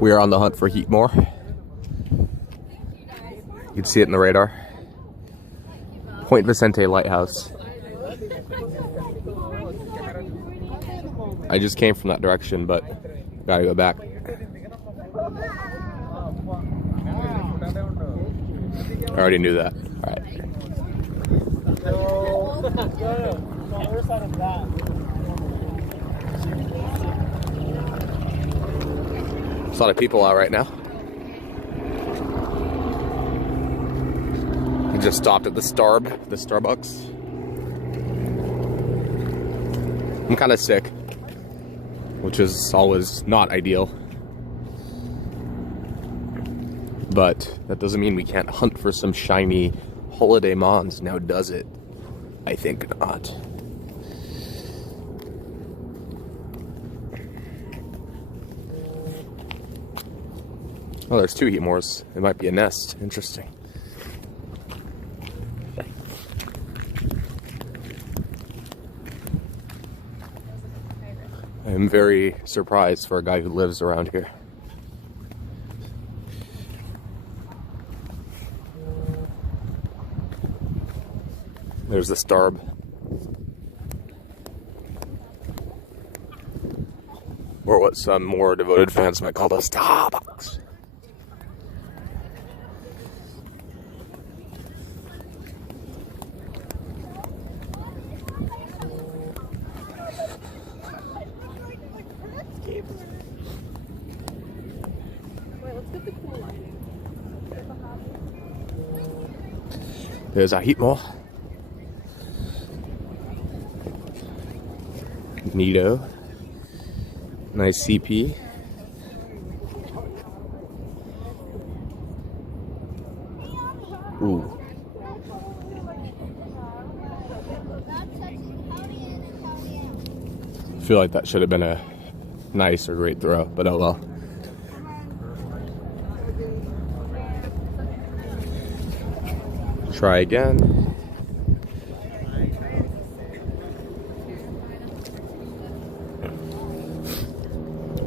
We are on the hunt for heat more. You can see it in the radar. Point Vicente Lighthouse. I just came from that direction, but gotta go back. I already knew that. All right. There's a lot of people out right now. We just stopped at the Starbucks. I'm kind of sick, which is always not ideal. But that doesn't mean we can't hunt for some shiny holiday mons, now does it? I think not. Oh, there's 2 Heatmores. It might be a nest. Interesting. I'm very surprised for a guy who lives around here. There's the Starb. Or what some more devoted fans might call the Starbucks. There's a Heatmore. Neato. Nice CP. Ooh. I feel like that should have been a nice or great throw, but oh well. Try again.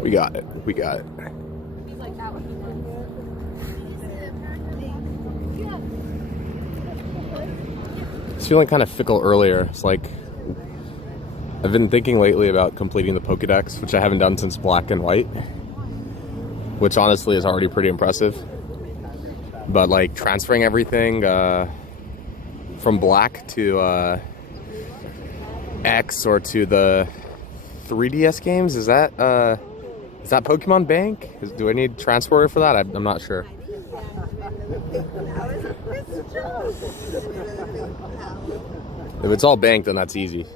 We got it. We got it. I was feeling kind of fickle earlier. It's like I've been thinking lately about completing the Pokédex, which I haven't done since Black and White, which honestly is already pretty impressive. But like transferring everything from Black to X or to the 3DS games, is that Pokemon Bank? Do I need transporter for that? I'm not sure. If it's all banked, then that's easy.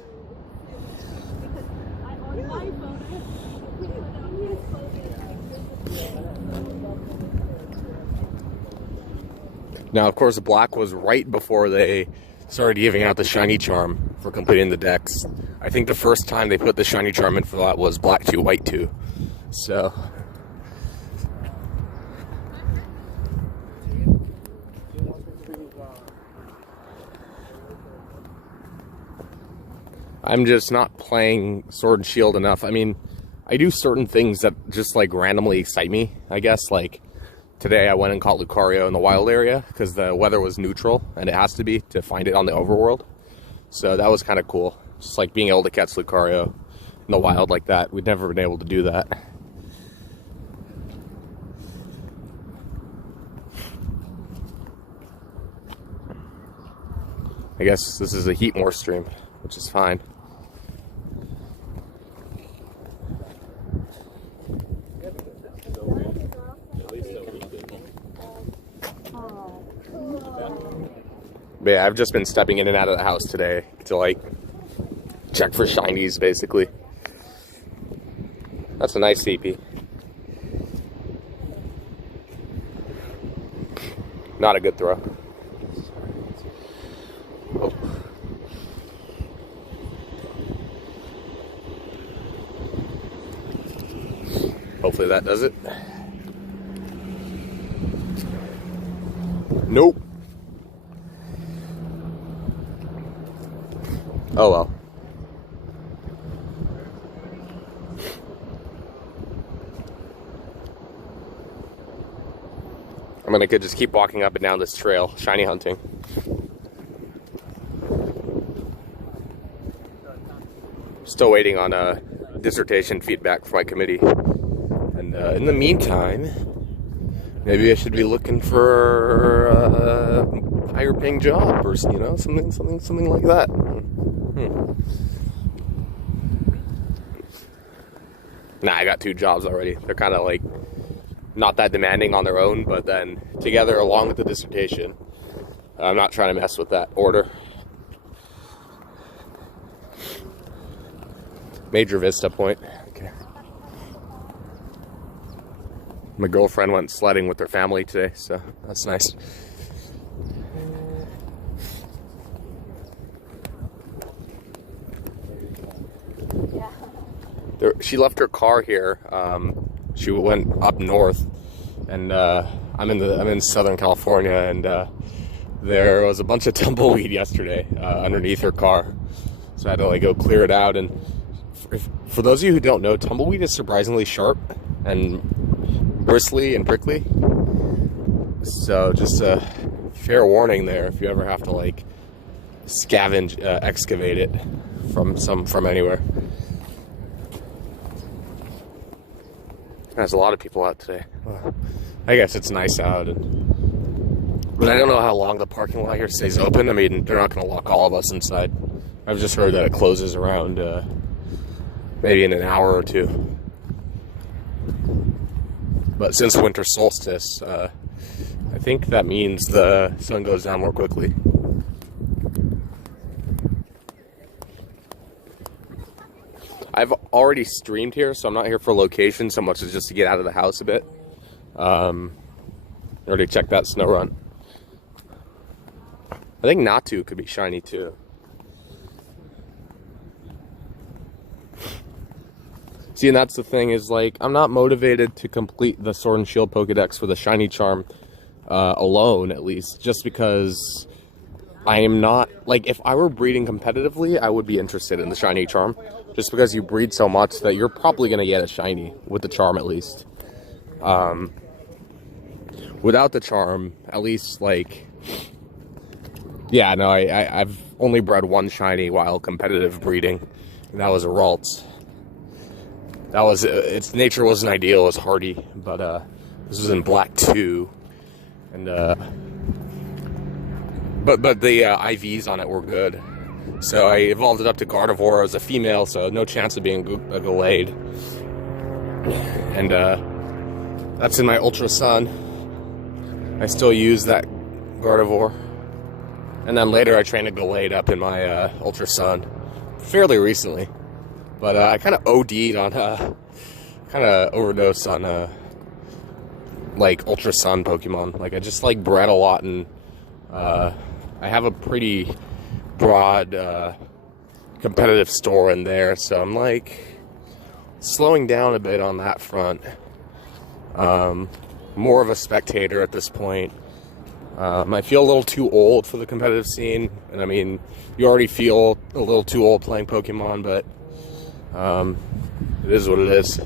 Now, of course, Black was right before they started giving out the Shiny Charm for completing the decks. I think the first time they put the Shiny Charm in for that was Black 2, White 2. So I'm just not playing Sword and Shield enough. I mean, I do certain things that just like randomly excite me, I guess. Like today I went and caught Lucario in the wild area because the weather was neutral and it has to be to find it on the overworld. So that was kind of cool. Just like being able to catch Lucario in the wild like that. We'd never been able to do that. I guess this is a Heatmore stream, which is fine. But yeah, I've just been stepping in and out of the house today to like check for shinies, basically. That's a nice CP. Not a good throw. Oh. Hopefully that does it. Nope. Oh well. I'm gonna just keep walking up and down this trail, shiny hunting. Still waiting on dissertation feedback from my committee. And in the meantime, maybe I should be looking for a higher paying job or, you know, something like that. Nah, I got 2 jobs already. They're kind of like not that demanding on their own, but then together along with the dissertation, I'm not trying to mess with that order. Major Vista Point. Okay. My girlfriend went sledding with her family today, so that's nice. She left her car here. She went up north, and I'm in Southern California, and there was a bunch of tumbleweed yesterday underneath her car, so I had to like go clear it out. And for those of you who don't know, tumbleweed is surprisingly sharp and bristly and prickly. So just a fair warning there if you ever have to like scavenge, excavate it from anywhere. There's a lot of people out today. Well, I guess it's nice out, but I don't know how long the parking lot here stays open. I mean, they're not going to lock all of us inside. I've just heard that it closes around maybe in an hour or 2. But since winter solstice, I think that means the sun goes down more quickly. I've already streamed here, so I'm not here for location so much as just to get out of the house a bit. Already checked that snow run. I think Natu could be shiny too. See, and that's the thing is, like, I'm not motivated to complete the Sword and Shield Pokedex for the shiny charm alone, at least, just because I am not, like, if I were breeding competitively, I would be interested in the shiny charm, just because you breed so much that you're probably going to get a shiny, with the charm at least. Without the charm, at least, like, yeah, no, I've only bred 1 shiny while competitive breeding, and that was a Ralts. That was, its nature wasn't ideal, it was hardy, but this was in black 2, and but the IVs on it were good, so I evolved it up to Gardevoir as a female, so no chance of being a Gallade, and that's in my Ultra Sun. I still use that Gardevoir, and then later I trained a Gallade up in my Ultra Sun, fairly recently. But I kind of OD'd on, kind of overdosed on, like, Ultra Sun Pokemon. Like, I just, like, bred a lot, and I have a pretty broad, competitive store in there, so I'm, like, slowing down a bit on that front. More of a spectator at this point. I feel a little too old for the competitive scene, and I mean, you already feel a little too old playing Pokemon, but it is what it is.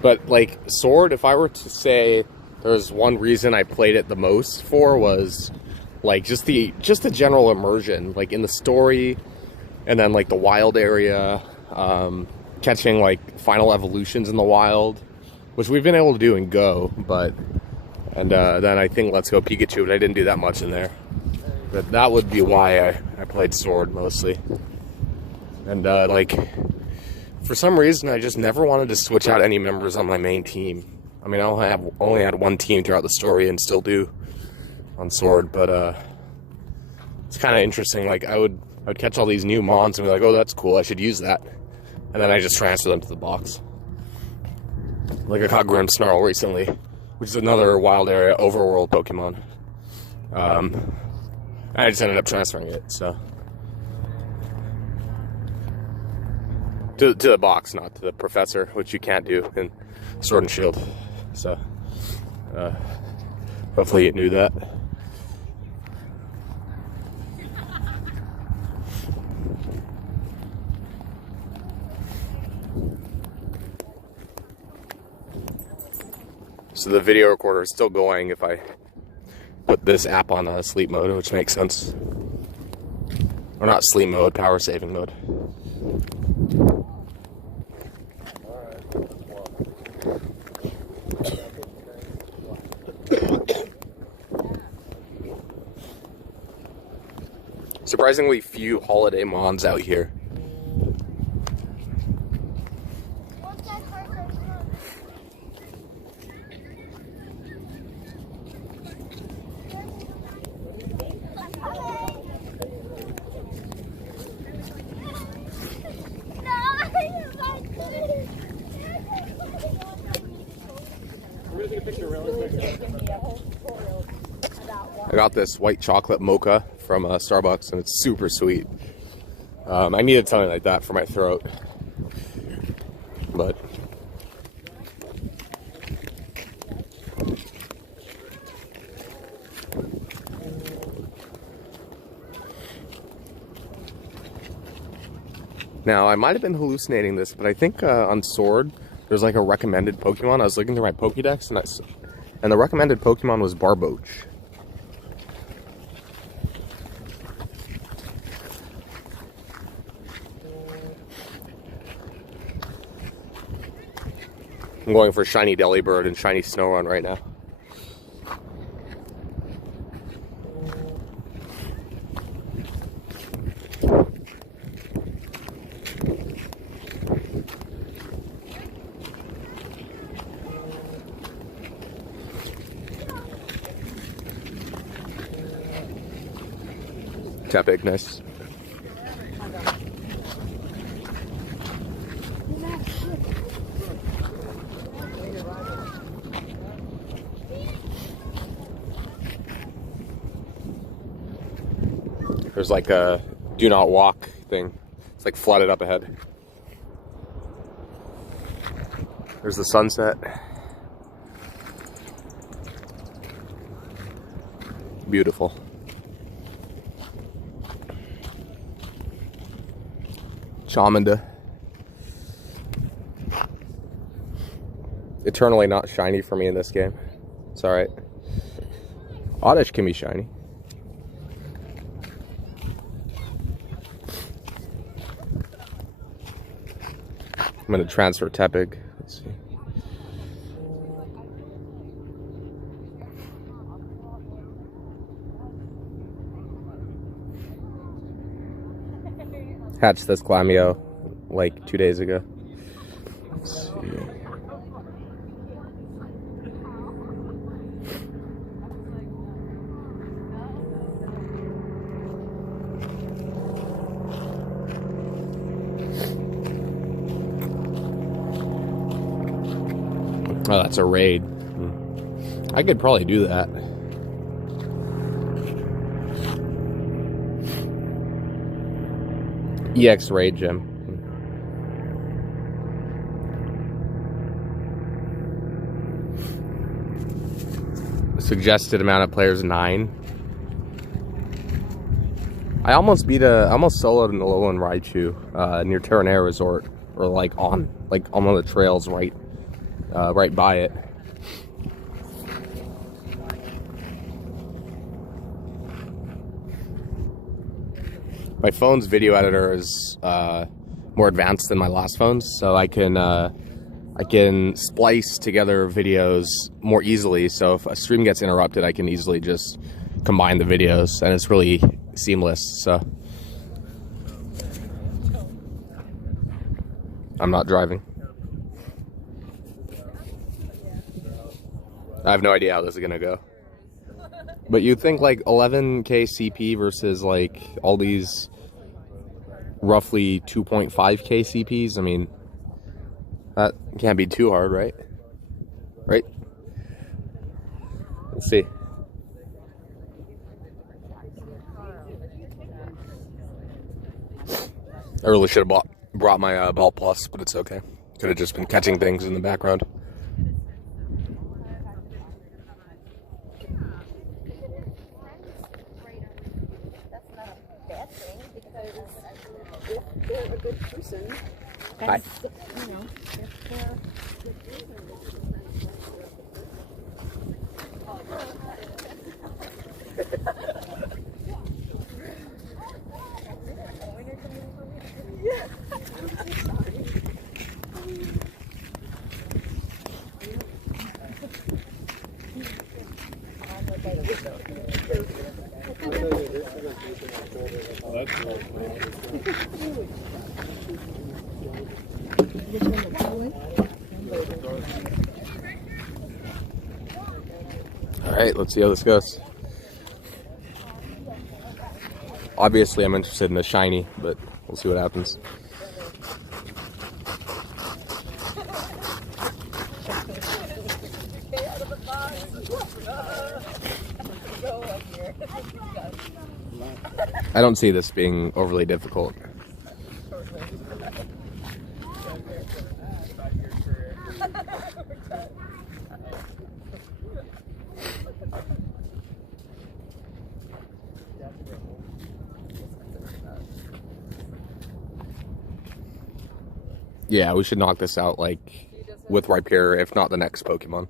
But like Sword, if I were to say there's one reason I played it the most for, was like just the general immersion, like in the story, and then like the wild area, catching like final evolutions in the wild, which we've been able to do in Go, but and then I think Let's Go Pikachu, but I didn't do that much in there. But that would be why I played Sword mostly. And like, for some reason, I just never wanted to switch out any members on my main team. I mean, I only had 1 team throughout the story, and still do on Sword. But it's kind of interesting. Like, I would catch all these new mons and be like, oh, that's cool, I should use that. And then I just transfer them to the box. Like, I caught Grimmsnarl recently, which is another wild area overworld Pokemon. I just ended up transferring it, so. To the box, not to the professor, which you can't do in Sword and Shield. So, hopefully you knew that. So the video recorder is still going if I put this app on sleep mode, which makes sense. Or not sleep mode, power saving mode. Surprisingly few holiday mons out here. I got this white chocolate mocha from Starbucks, and it's super sweet. I needed something like that for my throat, but now I might have been hallucinating this, but I think on Sword there's like a recommended Pokemon. I was looking through my Pokédex, and the recommended Pokemon was Barboach. I'm going for Shiny Delibird and Shiny Snorunt right now. Tepig, nice. There's like a do not walk thing. It's like flooded up ahead. There's the sunset. Beautiful. Charmander. Eternally not shiny for me in this game. It's alright. Oddish can be shiny. I'm going to transfer Tepig. Let's see. Hatched this Glamio like 2 days ago. Let's see. Oh, that's a raid. I could probably do that. EX raid gym. Suggested amount of players 9. I almost soloed an Alolan Raichu near Terranera Resort, or like on one of the trails right by it. My phone's video editor is more advanced than my last phone's, so I can splice together videos more easily. So if a stream gets interrupted, I can easily just combine the videos, and it's really seamless. So I'm not driving. I have no idea how this is gonna go. But you'd think like 11k CP versus like all these roughly 2.5k CPs. I mean, that can't be too hard, right? Right? Let's see. I really should have brought my Ball Plus, but it's okay. Could have just been catching things in the background. Hi. Alright, let's see how this goes. Obviously, I'm interested in the shiny, but we'll see what happens. I don't see this being overly difficult. Yeah, we should knock this out like with Rhyperior, if not the next Pokemon.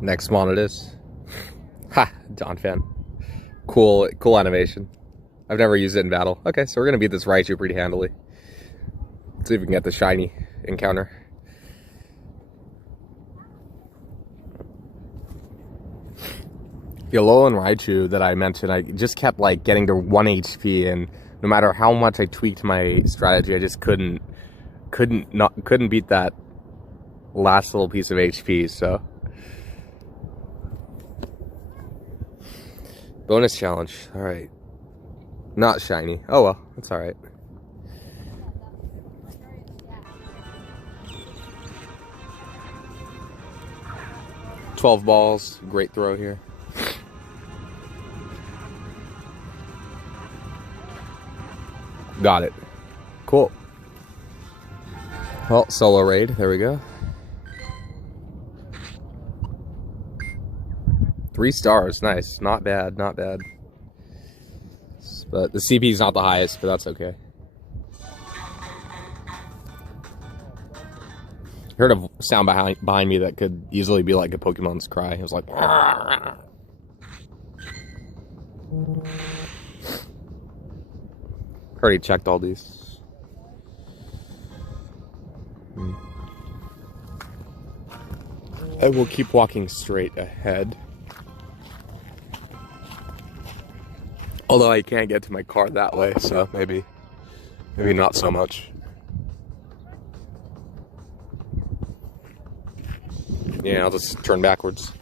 Next mon it is. Ha! John fan. Cool animation. I've never used it in battle. Okay, so we're gonna beat this Raichu pretty handily. Let's see if we can get the shiny encounter. The Alolan Raichu that I mentioned, I just kept like getting to 1 HP, and no matter how much I tweaked my strategy, I just couldn't beat that last little piece of HP, so. Bonus challenge. Alright. Not shiny. Oh well, that's alright. $12 balls. Great throw here. Got it. Cool. Well, solo raid. There we go. 3 stars, nice. Not bad, not bad. But the CP is not the highest, but that's okay. Heard a sound behind me that could easily be like a Pokemon's cry. It was like. Already checked all these. I will keep walking straight ahead. Although I can't get to my car that way, so maybe not so much. Yeah, I'll just turn backwards.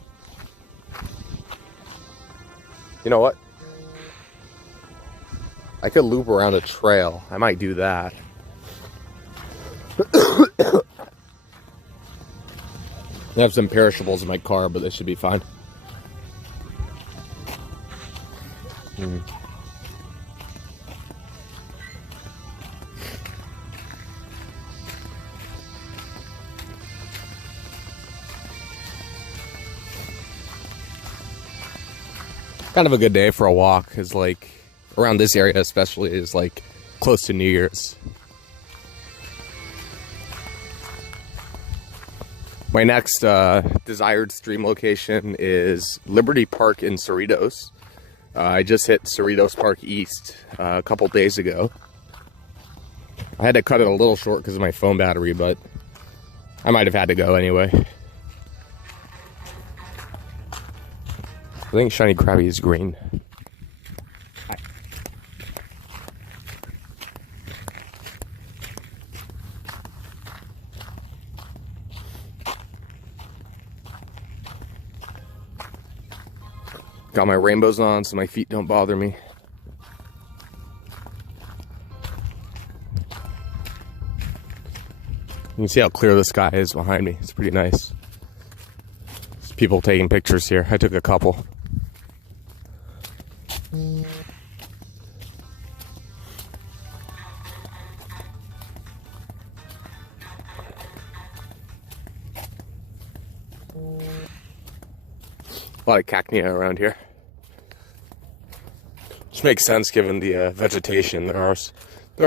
You know what? I could loop around a trail. I might do that. I have some perishables in my car, but this should be fine. Kind of a good day for a walk, because like around this area especially is like close to New Year's. My next desired stream location is Liberty Park in Cerritos. I just hit Cerritos Park East a couple days ago. I had to cut it a little short because of my phone battery, but I might have had to go anyway. I think Shiny Krabby is green. Hi. Got my rainbows on so my feet don't bother me. You can see how clear the sky is behind me. It's pretty nice. There's people taking pictures here. I took a couple. A lot of cacnea around here. Which makes sense given the vegetation. There are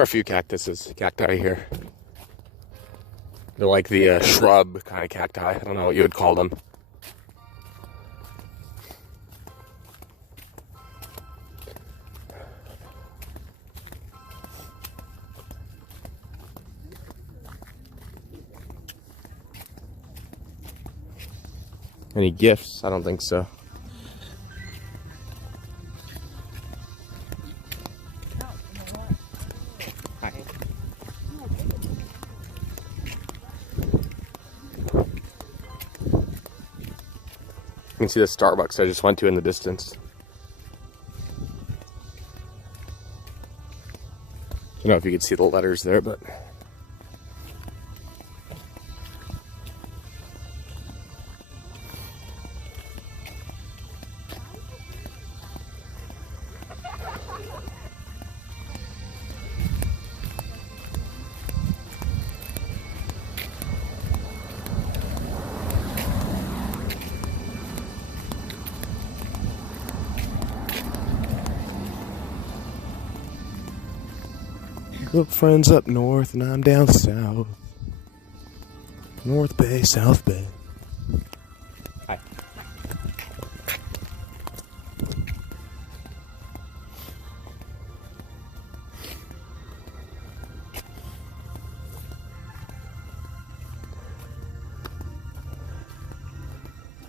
a few cacti here. They're like the shrub kind of cacti. I don't know what you would call them. Any gifts? I don't think so. Hi. You can see the Starbucks I just went to in the distance. I don't know if you can see the letters there, but good friends up north and I'm down south. North Bay, South Bay. Hi.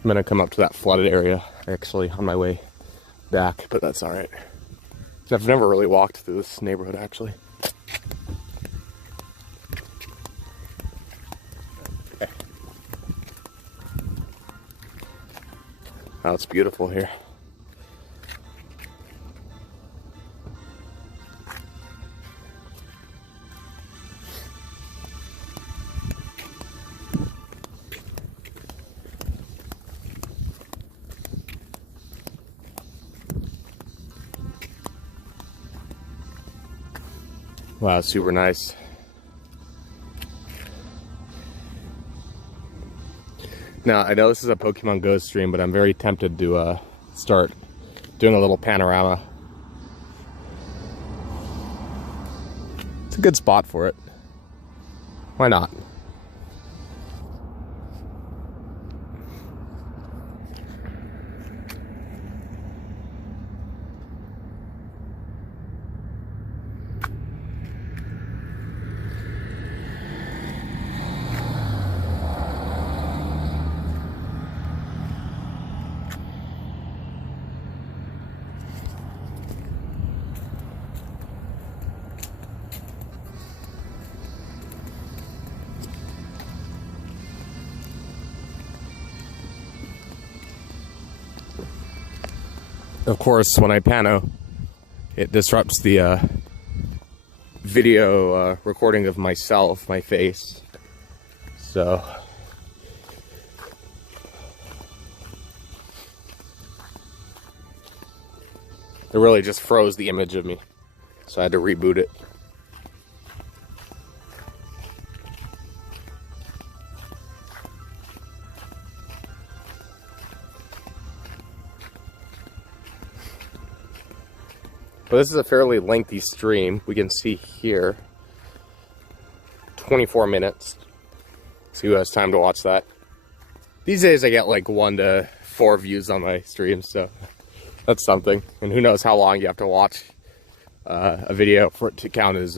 I'm gonna come up to that flooded area actually on my way back, but that's alright. I've never really walked through this neighborhood actually. Okay. Oh, it's beautiful here. Wow, super nice. Now, I know this is a Pokemon GO stream, but I'm very tempted to start doing a little panorama. It's a good spot for it. Why not? Of course, when I pano, it disrupts the video recording of myself, my face. So it really just froze the image of me. So I had to reboot it. But this is a fairly lengthy stream. We can see here 24 minutes. See who has time to watch that. These days I get like 1 to 4 views on my streams, so that's something. And who knows how long you have to watch a video for it to count as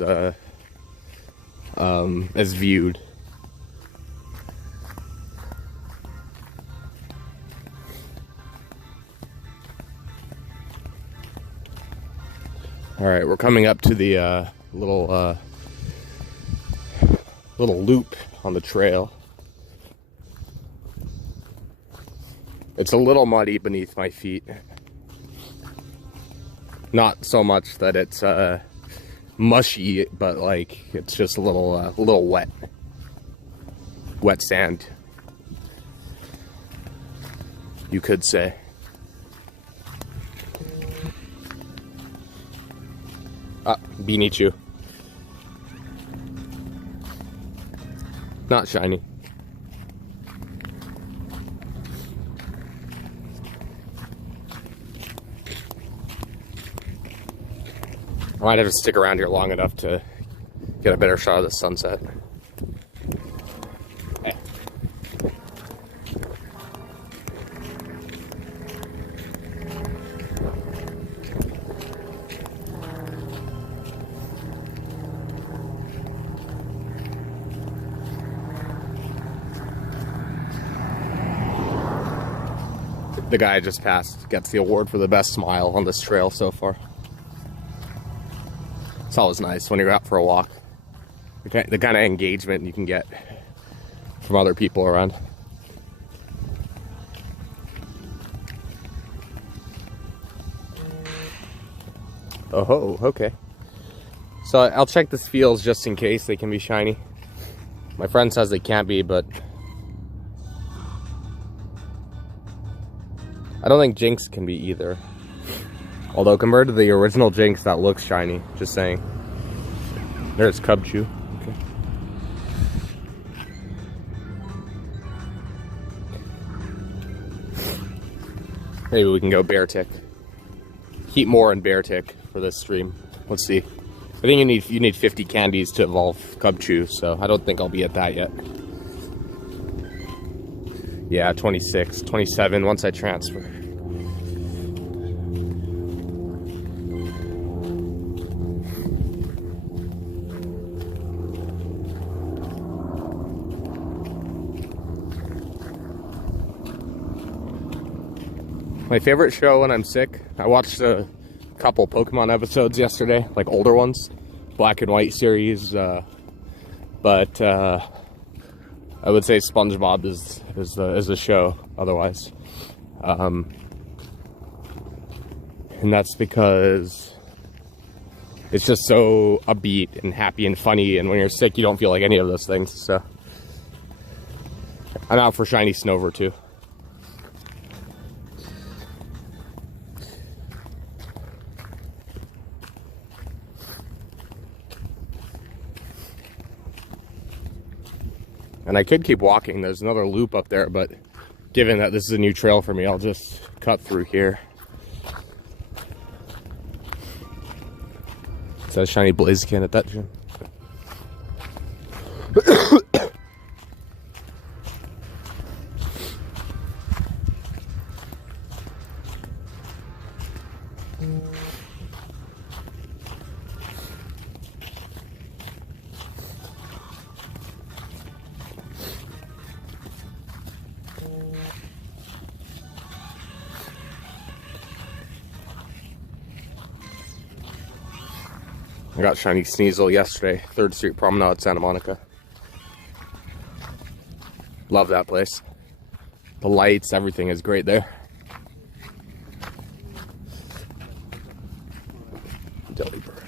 viewed. All right, we're coming up to the little loop on the trail. It's a little muddy beneath my feet. Not so much that it's mushy, but like it's just a little wet. Wet sand, you could say. Ah, Beanichu. Not shiny. I might have to stick around here long enough to get a better shot of the sunset. Hey. The guy I just passed gets the award for the best smile on this trail so far. It's always nice when you're out for a walk. The kind of engagement you can get from other people around. Oh, okay. So I'll check the fields just in case they can be shiny. My friend says they can't be, but I don't think Jinx can be either. Although compared to the original Jinx, that looks shiny. Just saying. There's Cubchoo. Okay. Maybe we can go Beartick. Heatmore and Beartick for this stream. Let's see. I think you need 50 candies to evolve Cubchoo, so I don't think I'll be at that yet. Yeah, 26, 27 once I transfer. My favorite show when I'm sick, I watched a couple Pokemon episodes yesterday, like older ones, black and white series, but I would say SpongeBob is the show otherwise. And that's because it's just so upbeat and happy and funny, and when you're sick you don't feel like any of those things, so I'm out for shiny Snover too. And I could keep walking. There's another loop up there, but given that this is a new trail for me, I'll just cut through here. It says shiny Blaziken at that gym. I got shiny Sneasel yesterday, 3rd Street Promenade, Santa Monica. Love that place. The lights, everything is great there. Delibird.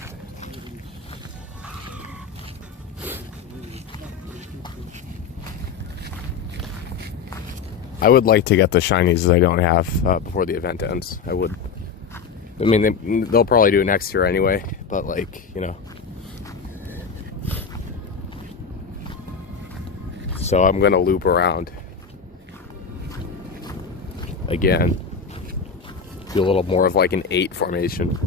I would like to get the shinies that I don't have before the event ends. I would. I mean, they'll probably do it next year anyway, but like, you know. So I'm gonna loop around again. Do a little more of like an 8 formation.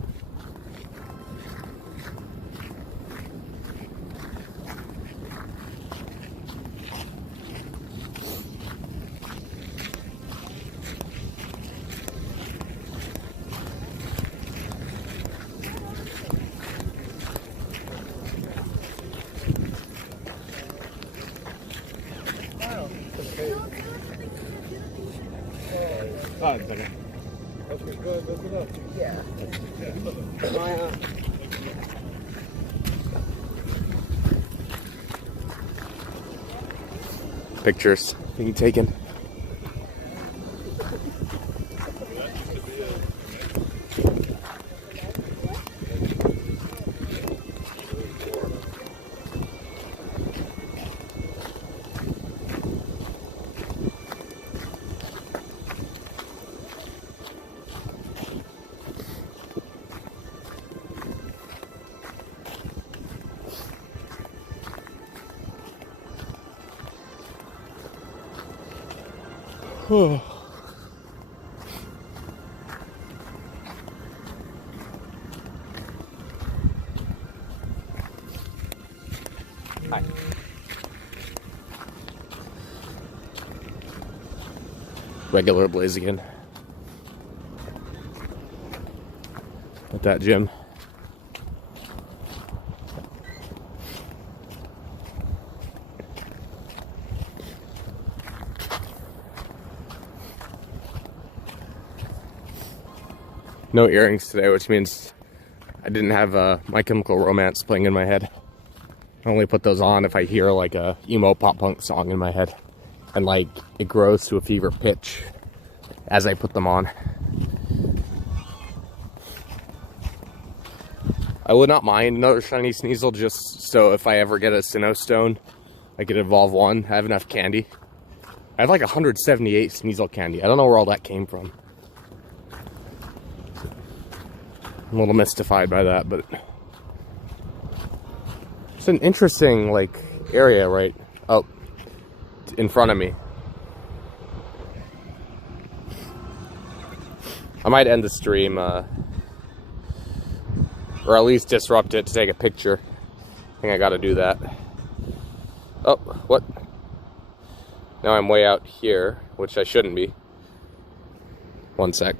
Pictures being taken. regular Blaziken. At that gym. No earrings today, which means I didn't have My Chemical Romance playing in my head. I only put those on if I hear like a emo pop punk song in my head. And like it grows to a fever pitch as I put them on. I would not mind another shiny Sneasel, just so if I ever get a Sinnoh Stone, I could evolve one. I have enough candy. I have like 178 Sneasel candy. I don't know where all that came from. I'm a little mystified by that, but it's an interesting like area right out in front of me. I might end the stream, or at least disrupt it to take a picture. I think I gotta do that. Oh, what? Now I'm way out here, which I shouldn't be. One sec.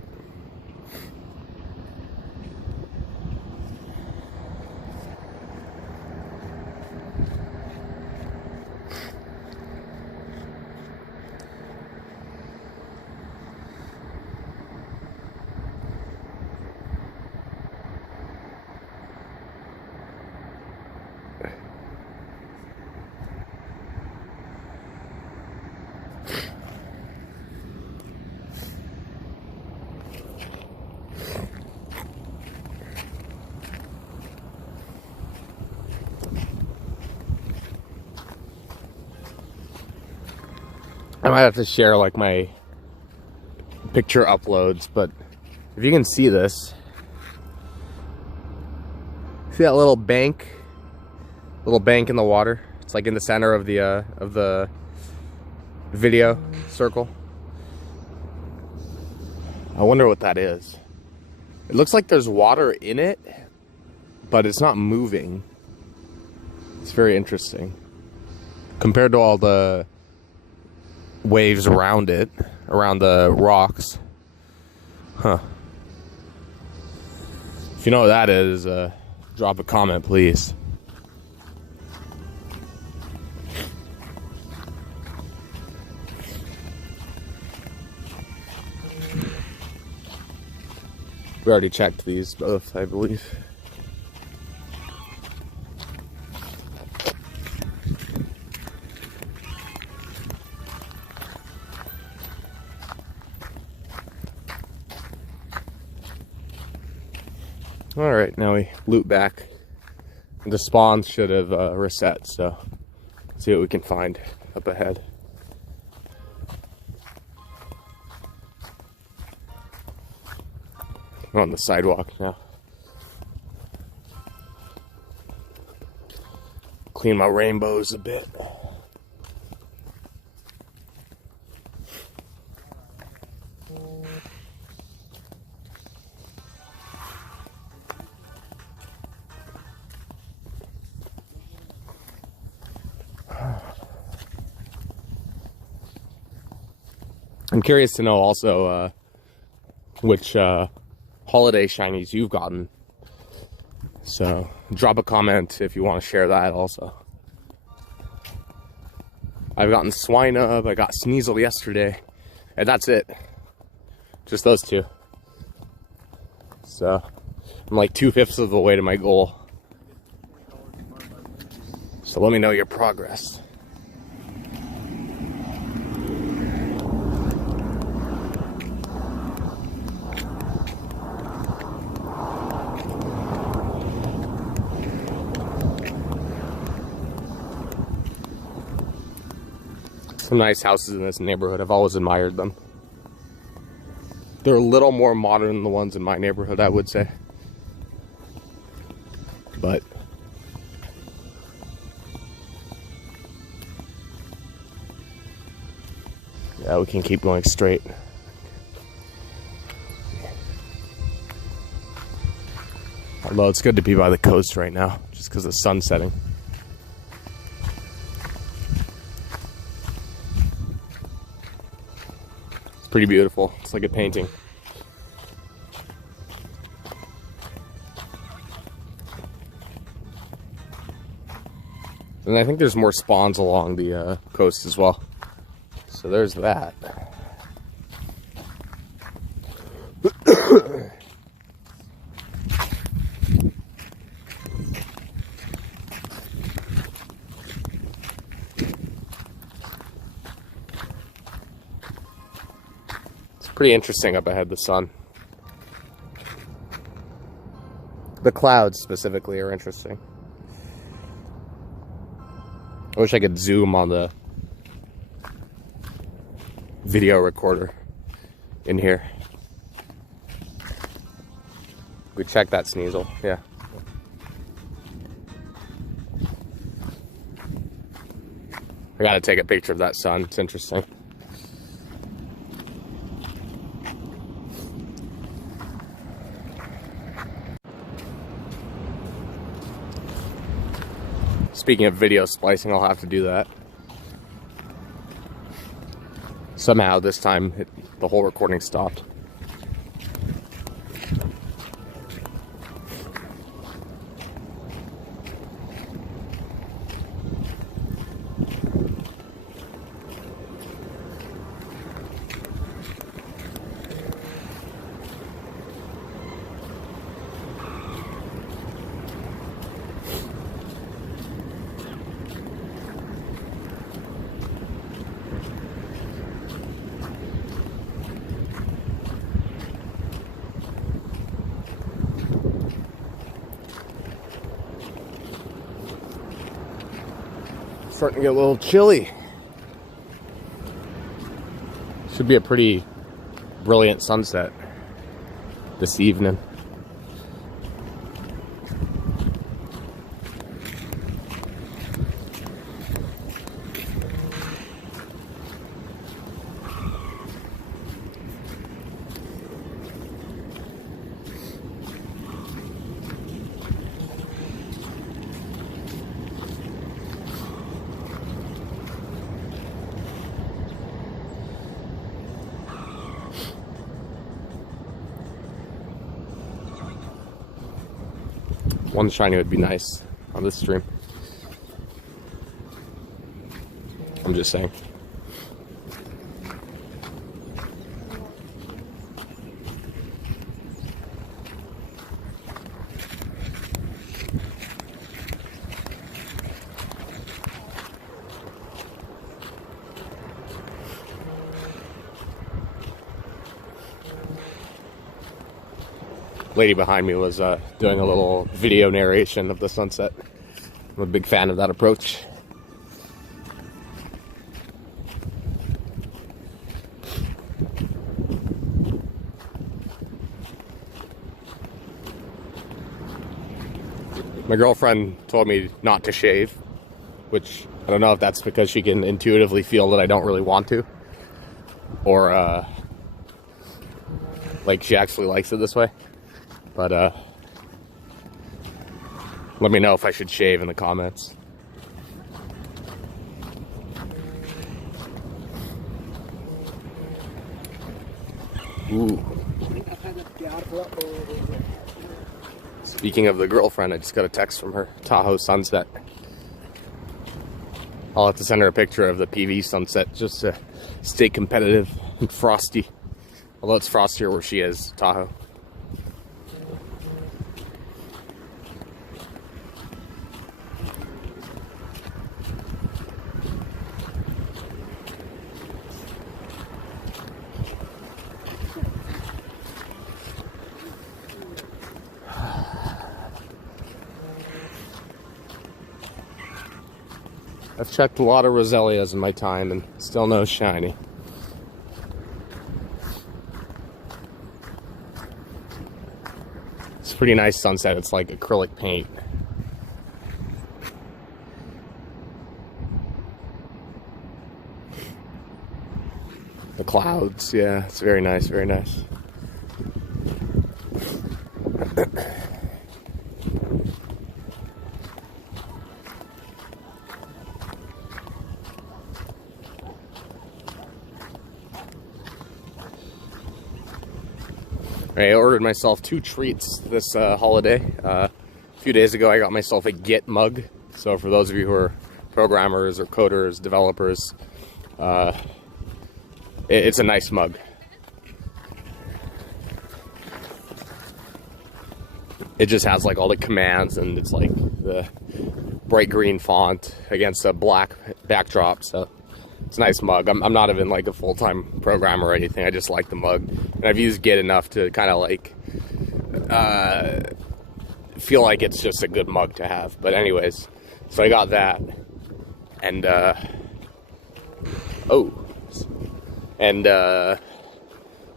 I might have to share like my picture uploads, but if you can see this, see that little bank in the water? It's like in the center of the video circle. I wonder what that is. It looks like there's water in it, but it's not moving. It's very interesting compared to all the waves around it, around the rocks. Huh. If you know what that is, drop a comment, please. We already checked these both, I believe. Alright, now we loop back. The spawns should have reset, so let's see what we can find up ahead. We're on the sidewalk now. Clean my rainbows a bit. I'm curious to know also which holiday shinies you've gotten. So drop a comment if you want to share that also. I've gotten Swinub, I got Sneasel yesterday, and that's it. Just those two. So I'm like 2/5 of the way to my goal. So let me know your progress. Some nice houses in this neighborhood. I've always admired them. They're a little more modern than the ones in my neighborhood, I would say. But yeah, we can keep going straight. Although it's good to be by the coast right now, just because the sun's setting. pretty beautiful. It's like a painting. And I think there's more spawns along the coast as well. So there's that. It's pretty interesting up ahead, the sun. The clouds specifically are interesting. I wish I could zoom on the video recorder in here. We check that sneasel, yeah. I gotta take a picture of that sun, it's interesting. Speaking of video splicing, I'll have to do that. Somehow this time the whole recording stopped. Starting to get a little chilly. Should be a pretty brilliant sunset this evening. One shiny would be nice on this stream. I'm just saying. Lady behind me was doing a little video narration of the sunset. I'm a big fan of that approach. My girlfriend told me not to shave, which I don't know if that's because she can intuitively feel that I don't really want to, or like she actually likes it this way. But let me know if I should shave in the comments. Ooh. Speaking of the girlfriend, I just got a text from her. Tahoe sunset. I'll have to send her a picture of the PV sunset just to stay competitive and frosty. Although it's frostier where she is, Tahoe. I've checked a lot of roselias in my time and still no shiny. It's a pretty nice sunset. It's like acrylic paint. The clouds, yeah, it's very nice, very nice. I ordered myself 2 treats this holiday. A few days ago, I got myself a Git mug. So for those of you who are programmers or coders, developers, it's a nice mug. It just has like all the commands, and it's like the bright green font against a black backdrop. So it's a nice mug. I'm not even like a full-time programmer or anything. I just like the mug, and I've used Git enough to kind of like feel like it's just a good mug to have. But anyways, so I got that, and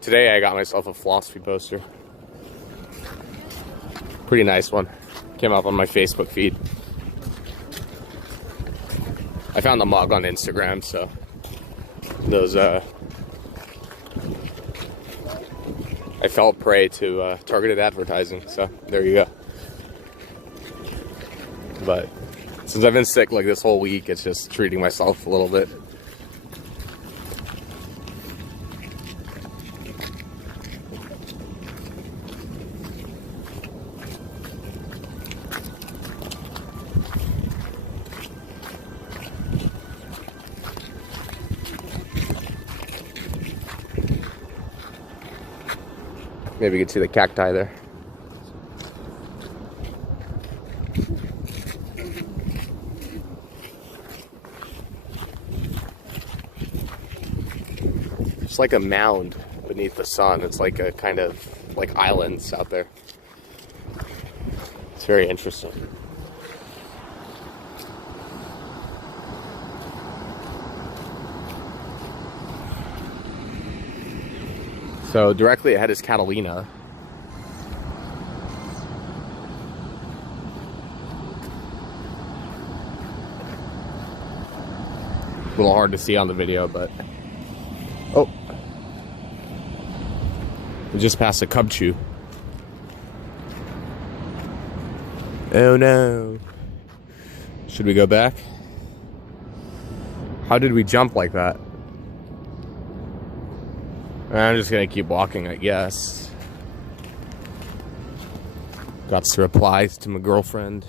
today I got myself a philosophy poster. Pretty nice one. Came up on my Facebook feed. I found the mug on Instagram, so those I fell prey to targeted advertising, so there you go. But since I've been sick like this whole week, it's just treating myself a little bit. Maybe you can see the cacti there. It's like a mound beneath the sun. It's like a kind of like islands out there. It's very interesting. So directly ahead is Catalina. A little hard to see on the video, but oh, we just passed a cub chew. Oh no! Should we go back? How did we jump like that? I'm just gonna keep walking, I guess. Got some replies to my girlfriend.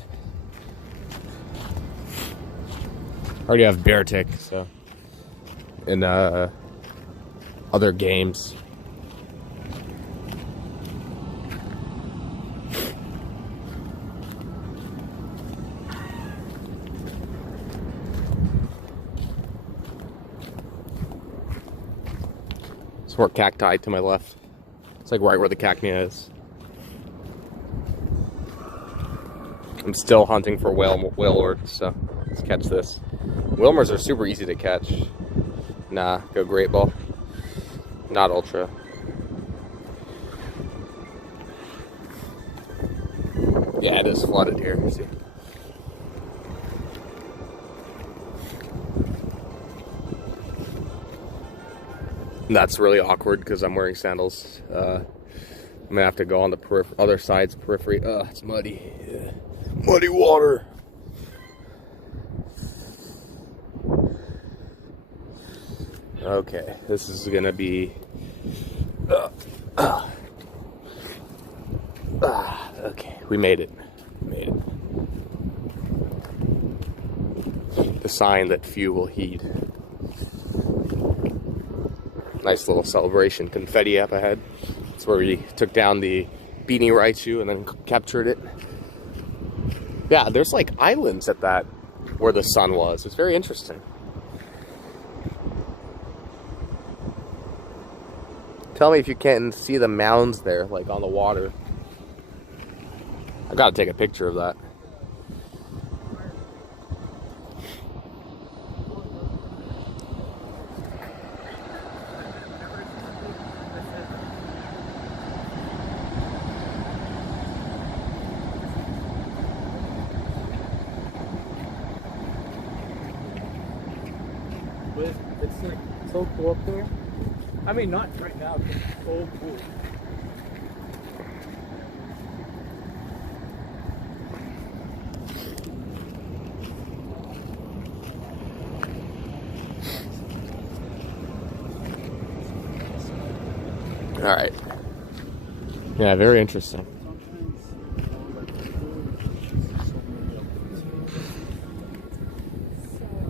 I already have bear tick, so in other games. More cacti to my left. It's like right where the cacnea is. I'm still hunting for whale lords, so let's catch this. Wilmers are super easy to catch. Nah, go great ball. Not ultra. Yeah, it is flooded here. See. That's really awkward because I'm wearing sandals. I'm gonna have to go on the other side's periphery. It's muddy. Yeah. Muddy water. Okay, this is gonna be. Okay, we made it. The sign that few will heed. Nice little celebration. Confetti up ahead. That's where we took down the beanie raichu and then captured it. Yeah, there's like islands at that where the sun was. It's very interesting. Tell me if you can't see the mounds there, like on the water. I gotta take a picture of that. It's like so cool up there. I mean, not right now, but it's so cool. All right. Yeah, very interesting.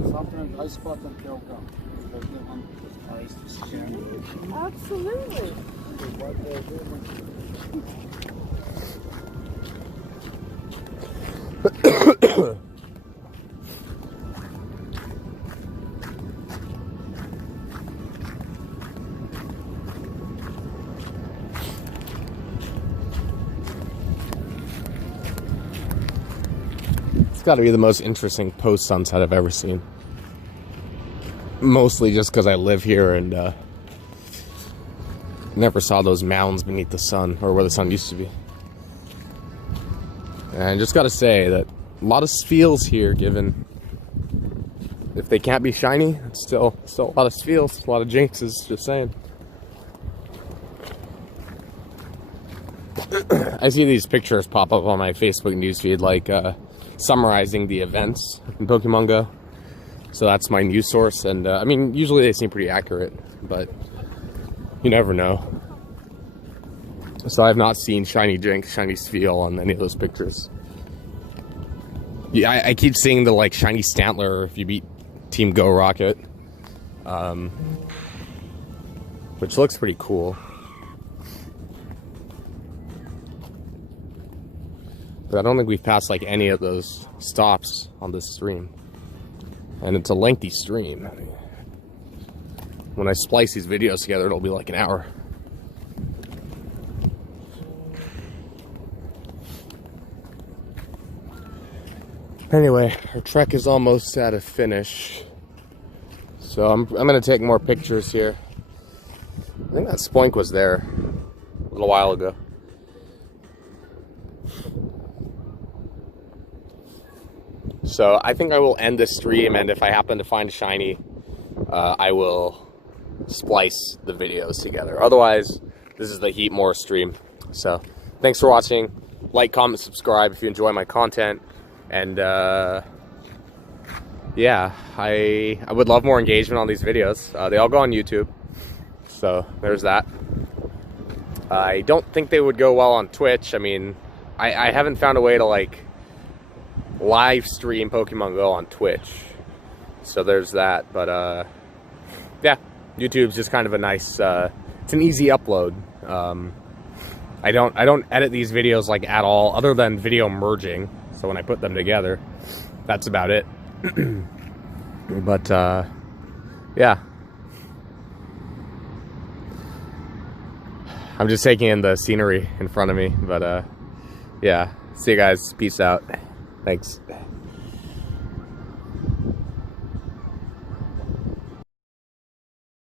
Sometimes I spot them they'll go. Because they want eyes to scan. Absolutely. What they're doing. It's got to be the most interesting post-sunset I've ever seen. Mostly just because I live here and never saw those mounds beneath the sun, or where the sun used to be. And I just got to say that a lot of feels here, given if they can't be shiny, it's still a lot of feels, a lot of jinxes, just saying. I see these pictures pop up on my Facebook newsfeed, like summarizing the events in Pokemon GO. So that's my news source, and I mean, usually they seem pretty accurate, but you never know. So I've not seen shiny Jinx, shiny Spheal on any of those pictures. Yeah, I keep seeing the like shiny Stantler if you beat Team Go Rocket, which looks pretty cool. But I don't think we've passed like any of those stops on this stream. And it's a lengthy stream. When I splice these videos together, it'll be like an hour. Anyway, our trek is almost at a finish. So I'm gonna take more pictures here. I think that Spoink was there a little while ago. So I think I will end this stream, and if I happen to find a shiny, I will splice the videos together. Otherwise, this is the Heat More stream. So thanks for watching. Like, comment, subscribe if you enjoy my content. And yeah, I would love more engagement on these videos. They all go on YouTube. So there's that. I don't think they would go well on Twitch. I mean, I haven't found a way to like live stream Pokemon GO on Twitch, so there's that. But yeah, YouTube's just kind of a nice it's an easy upload. I don't edit these videos like at all, other than video merging, so when I put them together, that's about it. But yeah, I'm just taking in the scenery in front of me. But yeah, see you guys, peace out. Thanks.